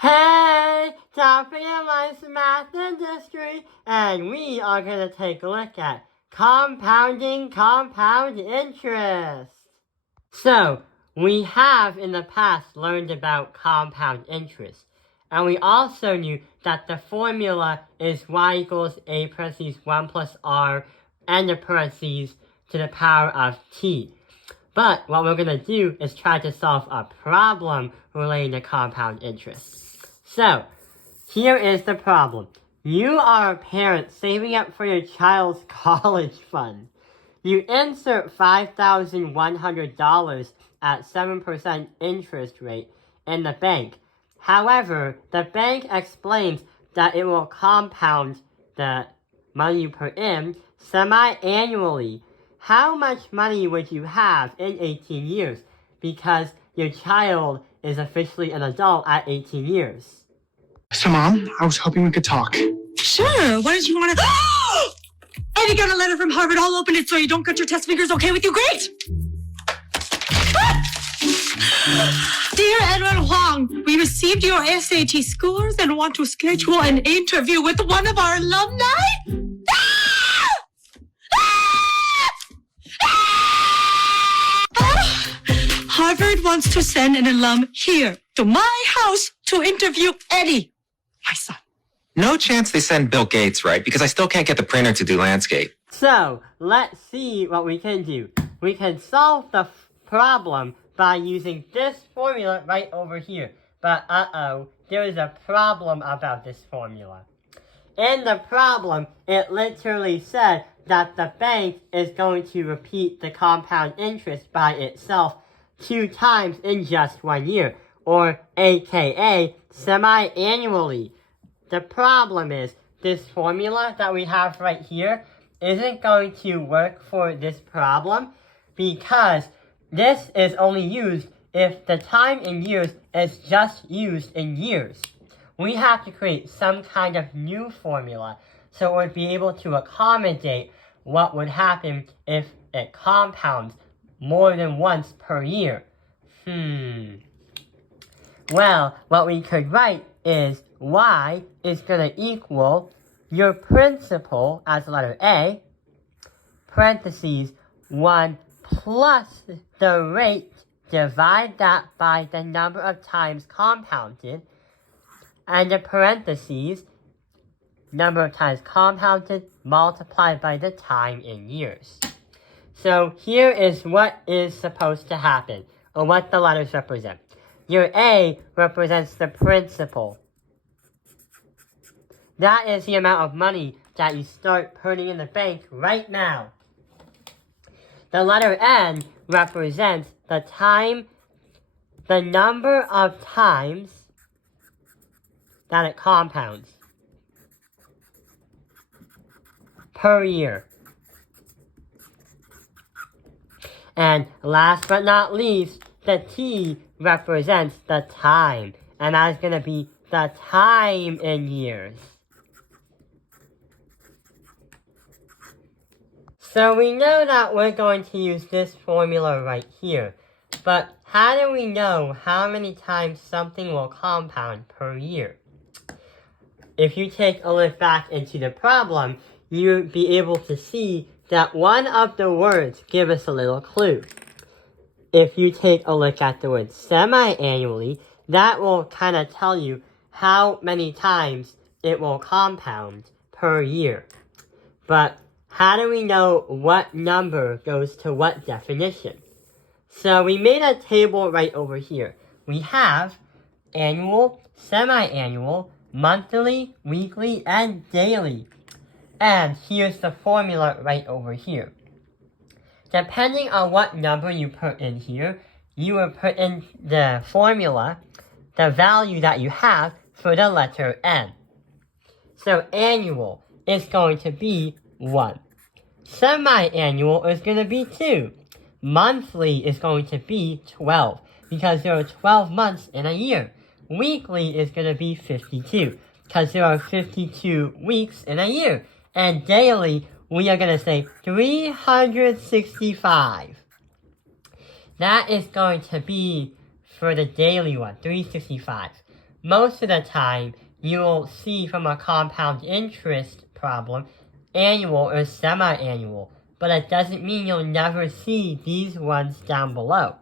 Hey, Topic of Life's Math Industry, and we are going to take a look at compounding compound interest. So, we have in the past learned about compound interest, and we also knew that the formula is y equals a parentheses 1 plus r and the parentheses to the power of t. But what we're going to do is try to solve a problem relating to compound interest. So, here is the problem. You are a parent saving up for your child's college fund. You insert $5,100 at 7% interest rate in the bank. However, the bank explains that it will compound the money you put in semi-annually. How much money would you have in 18 years? Because your child is officially an adult at 18 years. So, Mom, I was hoping we could talk. Sure. Why don't you want to... Eddie got a letter from Harvard. I'll open it so you don't cut your test fingers. Okay with you? Great. Dear Edward Huang, we received your SAT scores and want to schedule an interview with one of our alumni. Harvard wants to send an alum here to my house to interview Eddie, my son. No chance they send Bill Gates, right? Because I still can't get the printer to do landscape. So, let's see what we can do. We can solve the problem by using this formula right over here. But there is a problem about this formula. In the problem, it literally said that the bank is going to repeat the compound interest by itself 2 times in just 1 year, or aka semi-annually. The problem is, this formula that we have right here isn't going to work for this problem because this is only used if the time in years is just used in years. We have to create some kind of new formula so it would be able to accommodate what would happen if it compounds more than once per year. Well, what we could write is y is going to equal your principal as the letter A, parentheses 1 plus the rate, divide that by the number of times compounded, and the parentheses, number of times compounded multiplied by the time in years. So here is what is supposed to happen, or what the letters represent. Your A represents the principal. That is the amount of money that you start putting in the bank right now. The letter N represents the number of times that it compounds per year. And last but not least, the T represents the time, and that is going to be the time in years. So we know that we're going to use this formula right here, but how do we know how many times something will compound per year? If you take a look back into the problem, you'll be able to see that one of the words give us a little clue. If you take a look at the word semi-annually, that will kind of tell you how many times it will compound per year. But how do we know what number goes to what definition? So we made a table right over here. We have annual, semi-annual, monthly, weekly, and daily. And here's the formula right over here. Depending on what number you put in here, you will put in the formula, the value that you have for the letter N. So annual is going to be 1. Semi-annual is going to be 2. Monthly is going to be 12, because there are 12 months in a year. Weekly is going to be 52, because there are 52 weeks in a year. And daily, we are going to say 365. That is going to be for the daily one, 365. most of the time, you will see from a compound interest problem annual or semi-annual, but it doesn't mean you'll never see these ones down below.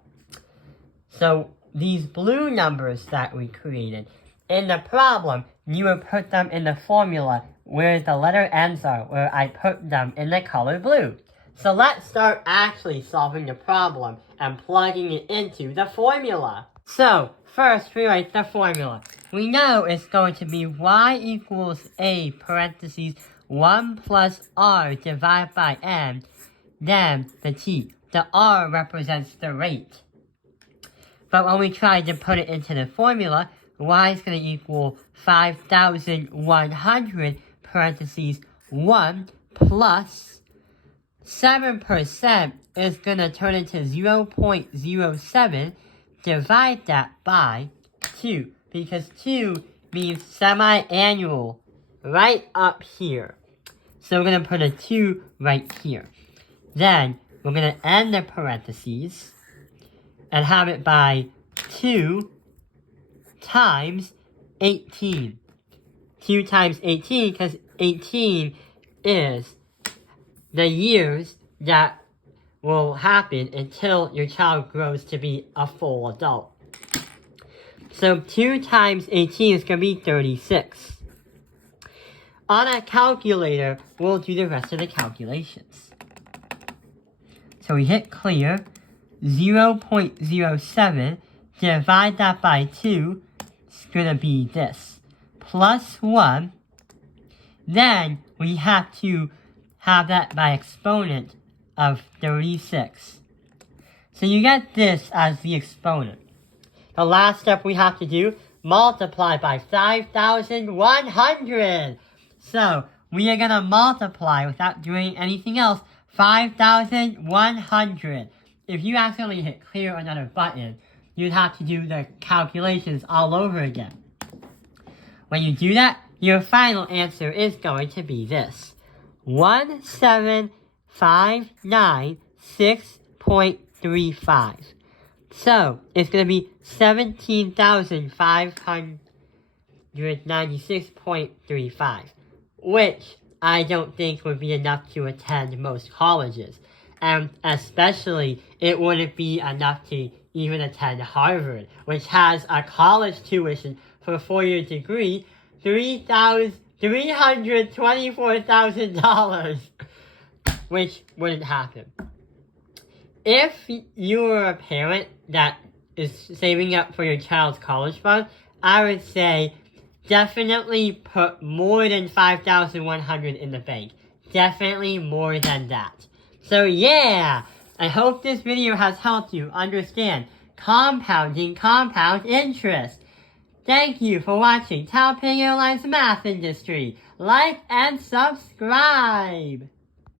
So these blue numbers that we created, in the problem, you would put them in the formula where the letter ends are, where I put them in the color blue. So let's start actually solving the problem and plugging it into the formula. So first we write the formula. We know it's going to be y equals a parentheses 1 plus r divided by n, then the t. The r represents the rate. But when we try to put it into the formula, y is going to equal 5,100 parentheses 1 plus 7% is going to turn into 0.07. Divide that by 2, because 2 means semi-annual right up here. So we're going to put a 2 right here. Then we're going to end the parentheses and have it by 2 times 18. 2 times 18, because 18 is the years that will happen until your child grows to be a full adult. So 2 times 18 is going to be 36. On a calculator, we'll do the rest of the calculations. So we hit clear, 0.07, divide that by 2, it's going to be this, plus 1. Then we have to have that by exponent of 36. So you get this as the exponent. The last step we have to do, multiply by 5,100. So we are going to multiply without doing anything else, 5,100. If you accidentally hit clear on another button, you'd have to do the calculations all over again. When you do that, your final answer is going to be this. 1759.6.35. So it's going to be 17,596.35, which I don't think would be enough to attend most colleges. And especially, it wouldn't be enough to even attend Harvard, which has a college tuition for a 4-year degree, $324,000, which wouldn't happen. If you were a parent that is saving up for your child's college fund, I would say definitely put more than 5,100 in the bank. Definitely more than that. So yeah, I hope this video has helped you understand compounding compound interest. Thank you for watching Taoping Airlines Math Industry. Like and subscribe!